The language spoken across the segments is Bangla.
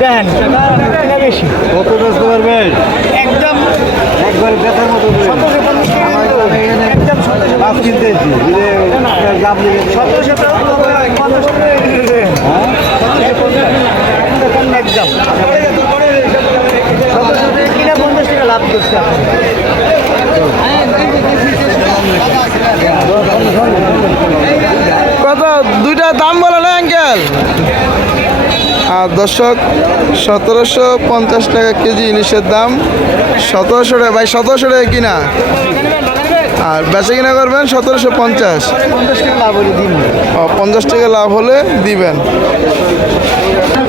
দেন। বেশি কত বেচতে পারবেন? একদম। একবারে বেতার মতো মাছ কিনতে এসেছি। দিলে আপনার দাম। সতেরোশো একদম। সতেরোশো টাকা কিনে পঞ্চাশ টাকা লাভ করছে আপনি কত দুইটা দাম বলো না অ্যাঙ্কেল আর দর্শক সতেরোশো পঞ্চাশ টাকা কেজি ইলিশের দাম। সতেরোশো টাকা ভাই সতেরোশো টাকা কিনা? আর বেচা কিনা করবেন সতেরোশো পঞ্চাশ। পঞ্চাশ টাকা লাভ হলে দিবেন ও, পঞ্চাশ টাকা লাভ হলে দিবেন।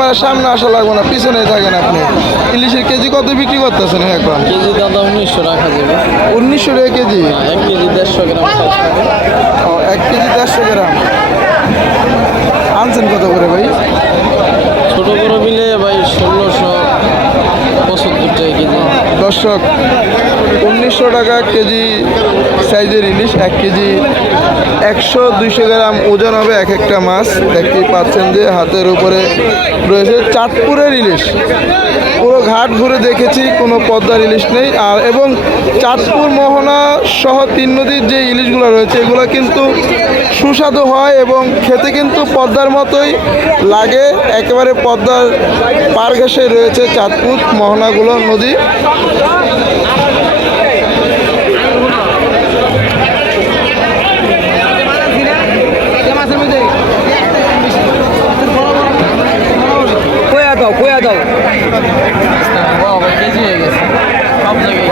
ক্যামেরার সামনে আসা লাগবে না পিছনে থাকেন আপনি। ইলিশের কেজি কত বিক্রি করতেছেন এখন? কেজি দাদা উনিশশো রাখা যাবে। উনিশশো টাকা কেজি? এক কেজি দেড়শো গ্রাম ও, এক কেজি দেড়শো গ্রাম। আনছেন কত করে ভাই? ছোটো বড় মিলে ভাই ষোলোশো পঁচাত্তর টাকা কেজি দর্শক, উনিশশো টাকা কেজি সাইজের ইলিশ, এক কেজি একশো দুইশো গ্রাম ওজন হবে এক একটা মাছ। দেখতেই পাচ্ছেন যে হাতের উপরে রয়েছে চাঁদপুরের ইলিশ। পুরো ঘাট ঘুরে দেখেছি, কোনো পদ্মার ইলিশ নেই। আর এবং চাঁদপুর মোহনা সহ তিন নদীর যে ইলিশগুলো রয়েছে, এগুলো কিন্তু সুস্বাদু হয় এবং খেতে কিন্তু পদ্মার মতোই লাগে। একেবারে পদ্মার পার ঘেসে রয়েছে চাঁদপুর মোহনাগুলো নদী কয়া দাও কয়া দাও বাবা ভাই কেজি হয়ে গেছে সব জায়গায়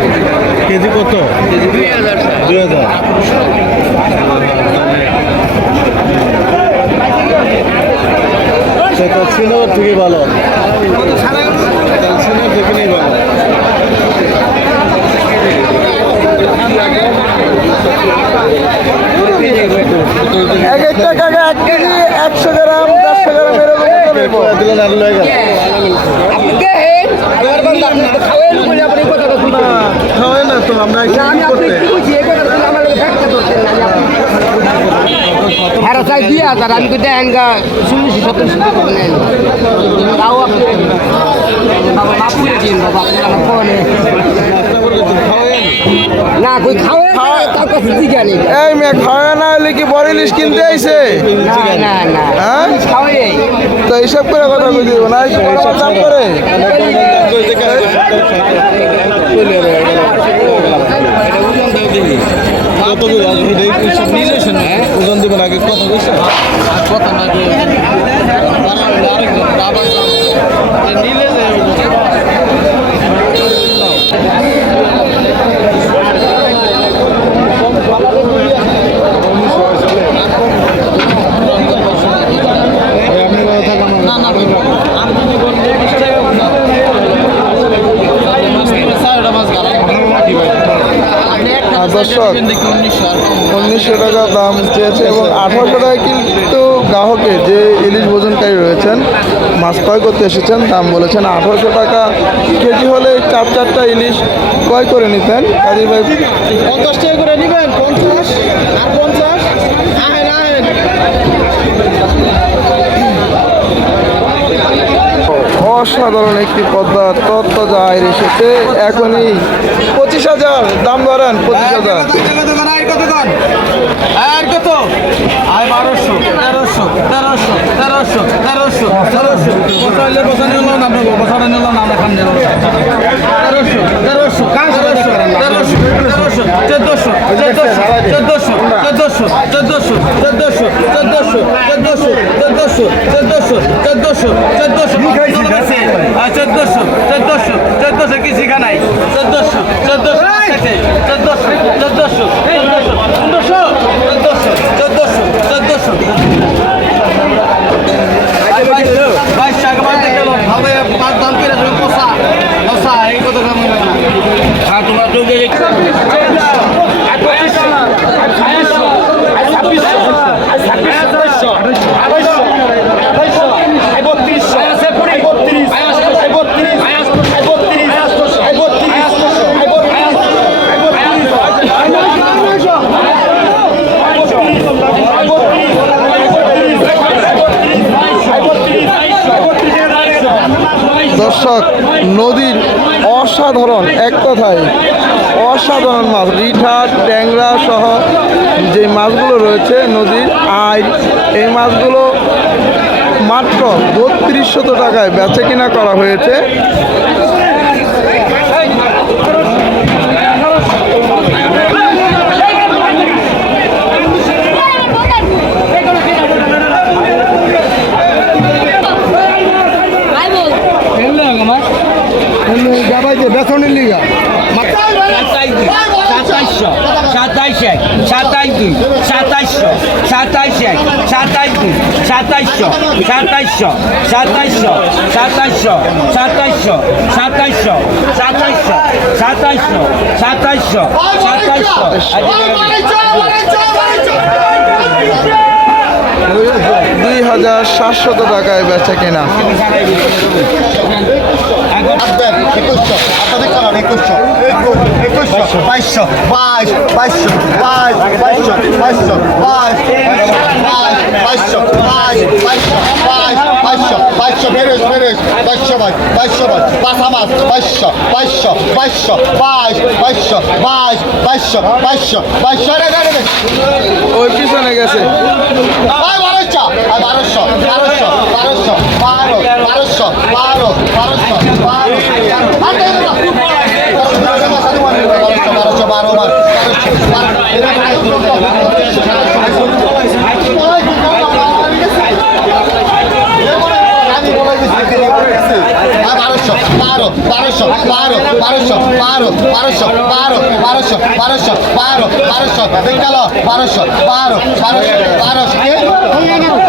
কেজি কেজি কত কেজি দুই হাজার দুই হাজার সেটা থেকে ভালো ভালো এক এক কেজি একশো গ্রাম দেড়শো গ্রাম এরকম দিলেন আর লয়ে গেল। না খাওয়াই না তো আমরা করতে? আরও চাই দুই হাজার আমি কিন্তু এনগা শুনেছি সতেরোশো তাও আপনি বাবা বাপুরে দিন বাবা আপনি আমার ফোনে না? কই খাওয়া তার কাছে জিগা নেই। এই মেয়ে খাওয়া না হলে কি বড় ইলিশ কিনতে আইছে? না না হ্যাঁ? খাওয়াই তো হিসাব করে কথা বলে দিব না হিসাব করে। কত শুনে ওজন দেবেন আগে কত কইছে আর কত নাকি আরেকজন আবার নিলে যায় আপনি কথা থাকেন না না ভাই আমি যদি বলি যে বিশ টাকা না চারটা মাছ গাড়া আপনি একটা আর দর্শক উনিশশো টাকা দাম চেয়েছে এবং আঠারোশো টাকা কিন্তু গ্রাহকে যে ইলিশ ভোজনকারী রয়েছেন, মাছ ক্রয় করতে এসেছেন, দাম বলেছেন আঠারোশো টাকা। কেজি হলে চার চারটা ইলিশ ক্রয় করে নিতেন। কাজী ভাই পঞ্চাশ টাকা করে নেবেন, পঞ্চাশ পঞ্চাশ অসাধারণ একটি পদ্মা তত্ত্ব জাহাজ এসেছে। এখনই পঁচিশ হাজার, দাম ধরেন পঁচিশ হাজার। তেরোশো তেরোশো তেরোশো। চোদ্দোশো চোদ্দোশো চোদ্দোশো চোদ্দোশো চোদ্দোশো চোদ্দোশো চোদ্দোশো চোদ্দোশো চোদ্দোশো চোদ্দোশো চোদ্দোশো চোদ্দোশো চোদ্দোশো চোদ্দোশো কি শিখা নাই চোদ্দোশো চোদ্দোশো চোদ্দোশো চোদ্দোশো চোদ্দোশো চোদ্দোশো চোদ্দোশো চোদ্দোশো বাইশ টাকা বাড়তে গেল ভাবে পাঁচ দাম পোষা পোষা এই হ্যাঁ তোমার দর্শক, নদীর অসাধারণ, এক কথায় অসাধারণ মাছ। রিঠা, ট্যাংরা সহ যে মাছগুলো রয়েছে নদীর আয়, এই মাছগুলো মাত্র বত্রিশ শত টাকায় বেচে কিনা করা হয়েছে। বেতনের লিগা সাতাইশশো সাতাইশ এক সাতাইশ দুই সাতাইশশো সাতাইশ এক সাতাইশ দুই সাতাইশশো সাতাইশশো সাতাইশশো সাতাইশশো সাতাইশশো সাতাইশশো সাতাইশশো সাতাইশশো সাতাইশশো দুই হাজার সাতশত টাকায় বেচে কিনা একুশশো আপনাদের কারণ একুশশো একুশশো বাইশশো বাইশ বাইশশো বাইশ বাইশশো বাইশশো বাইশ বাইশশো বাইশ বাইশশো বাইশ বাইশশো বাইশশো বেরেস বেরেস বাইশশো বাইশ বাইশশো বাইশ পাঁচা মাছ বাইশশো বাইশশো বাইশশো বাইশ বাইশশো বাইশ বাইশশো বাইশশো বাইশশো ওই পিছনে গেছে। বারোশো বারোশো বারোশো বারো বারোশো বারো বারোশো বারো বারোশো বারো বারোশো বারো বারোশো বারো বারোশো বারো বারোশো বারো বারোশো বারোশো বারো বারোশো গেল বারোশো বারো বারোশো বারোশো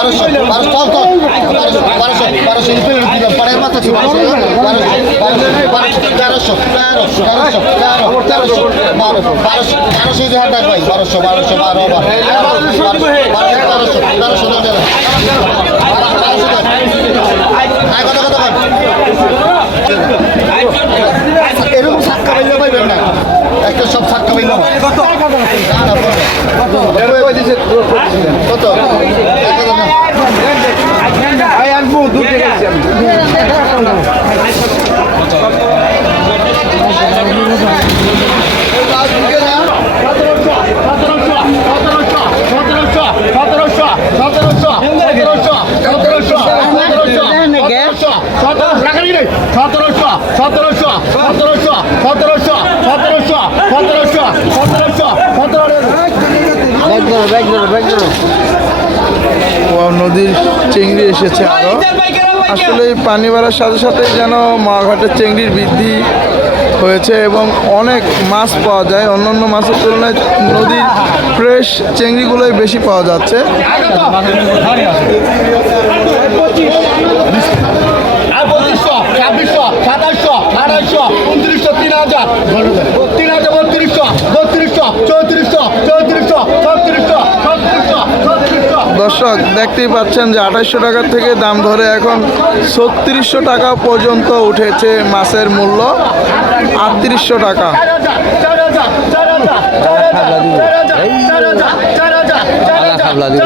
বারোশো বারোশো বারোশো বারোশো দিলাম পরের মাথা ছিল বারোশো বারোশো বারোশো তেরোশো তেরোশো তেরো তেরোশো বারো বারোশো বারোশো যদি হাট ভাই বারোশো বারোশো বারো বারোশো বারোশো তেরোশো তেরোশো কত কত এরকম সাক্কা পাইলে পাইবেন না একটা সব সাক্কা পাইলে কত কত সতেরোশো সতেরোশো সতেরোশো সতেরোশো সতেরোশো সতেরোশো সতেরোশো সতেরো ও নদীর চিংড়ি এসেছে আরও। আসলে এই পানি বাড়ার সাথে সাথে যেন মাঘাটের চিংড়ির বৃদ্ধি হয়েছে এবং অনেক মাছ পাওয়া যায়। অন্যান্য মাছের তুলনায় নদীর ফ্রেশ চিংড়িগুলোই বেশি পাওয়া যাচ্ছে আর বত্রিশশো ছাব্বিশশো সাতাশশো আঠাশশো উনত্রিশশো তিন হাজার তিন বত্রিশশো বত্রিশশো চৌত্রিশশো চৌত্রিশশো ছত্রিশশো ছত্রিশশো ছত্রিশশো দর্শক দেখতেই পাচ্ছেন যে আঠাশশো টাকার থেকে দাম ধরে এখন ছত্রিশশো টাকা পর্যন্ত উঠেছে মাছের মূল্য। আটত্রিশশো টাকা। চার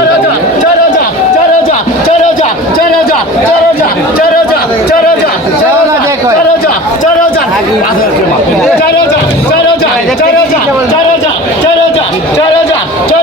হাজার যা চলো যা চলো যা চলো যা চলো যা চলো যা চলো যা চলো যা চলো যা চলো যা চলো যা চলো যা চলো যা চলো যা চলো যা